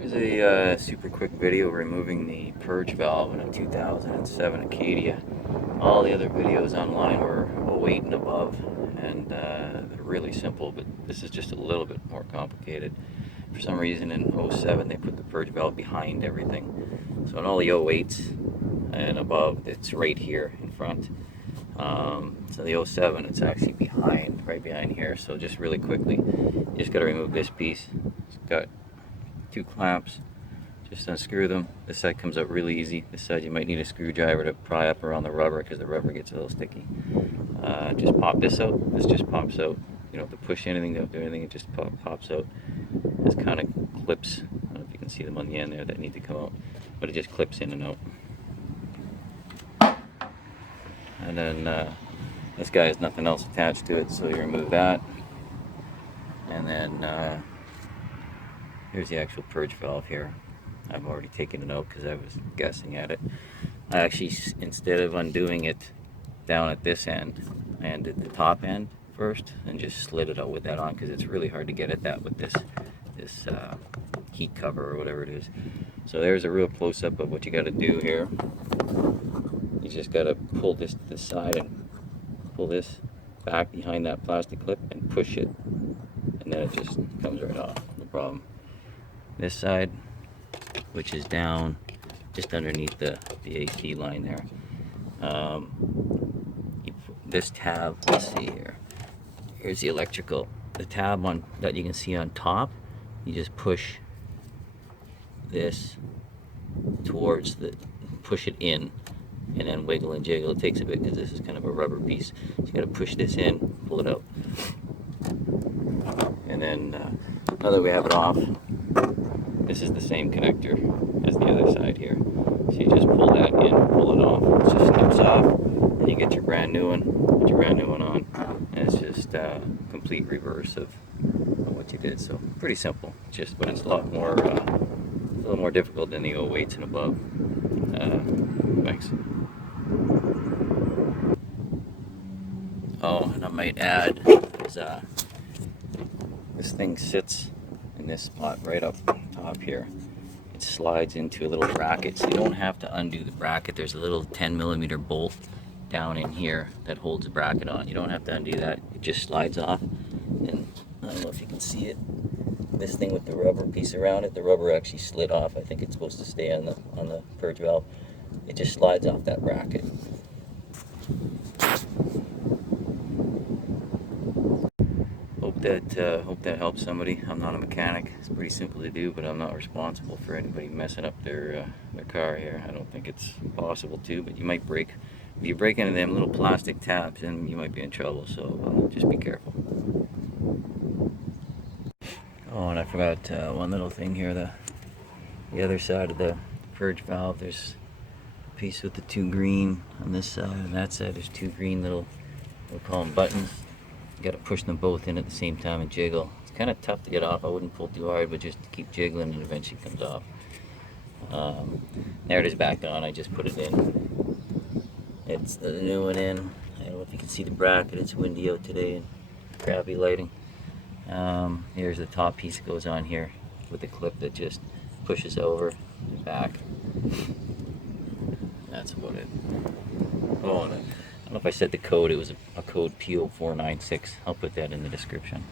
Here's a super quick video removing the purge valve in a 2007 Acadia. All the other videos online were 08 and above, and they're really simple, but this is just a little bit more complicated. For some reason in 07 they put the purge valve behind everything. So in all the 08s and above, it's right here in front. So the 07, it's actually behind, right behind here. So just really quickly, you just got to remove this piece. It's got two clamps. Just unscrew them. This side comes out really easy. This side you might need a screwdriver to pry up around the rubber because the rubber gets a little sticky. Just pop this out. This just pops out. You don't have to push anything, don't do anything. It just pops out. This kind of clips. I don't know if you can see them on the end there that need to come out, but it just clips in and out. And then this guy has nothing else attached to it, so you remove that. And then here's the actual purge valve here. I've already taken it out because I was guessing at it. I actually, instead of undoing it down at this end, I undid the top end first and just slid it out with that on, because it's really hard to get at that with this heat cover or whatever it is. So there's a real close-up of what you got to do here. You just got to pull this to the side and pull this back behind that plastic clip and push it, and then it just comes right off, no problem. This side, which is down just underneath the AC line there, this tab, let's see here, here's the electrical, the tab on that you can see on top, you just push this towards the, push it in, and then wiggle and jiggle. It takes a bit because this is kind of a rubber piece, so you got to push this in, pull it out, and then now that we have it off, this is the same connector as the other side here. So you just pull that in, pull it off, it just slips off, and you get your brand new one, on, and it's just complete reverse of what you did. So pretty simple, but it's a lot more, a little more difficult than the 08s and above. Thanks. Oh, and I might add, is this thing sits in this spot right up top here. It slides into a little bracket, so you don't have to undo the bracket. There's a little 10mm bolt down in here that holds the bracket on. You don't have to undo that. It just slides off, and I don't know if you can see it. This thing with the rubber piece around it, the rubber actually slid off. I think it's supposed to stay on the purge valve. It just slides off that bracket. Hope that helps somebody. I'm not a mechanic. It's pretty simple to do, but I'm not responsible for anybody messing up their car here. I don't think it's possible to, but you might break. If you break into them little plastic tabs, then you might be in trouble. So just be careful. Oh, and I forgot one little thing here. The other side of the purge valve, there's a piece with the two green on this side, and that side there's two green little, we'll call them buttons. You got to push them both in at the same time and jiggle. It's kind of tough to get off. I wouldn't pull too hard, but just keep jiggling and eventually comes off. There it is back on. I just put it in. It's the new one in. I don't know if you can see the bracket. It's windy out today and crappy lighting. Here's the top piece that goes on here with the clip that just pushes over and back. That's about it. Oh, and I don't know if I said the code. It was a code PO496. I'll put that in the description.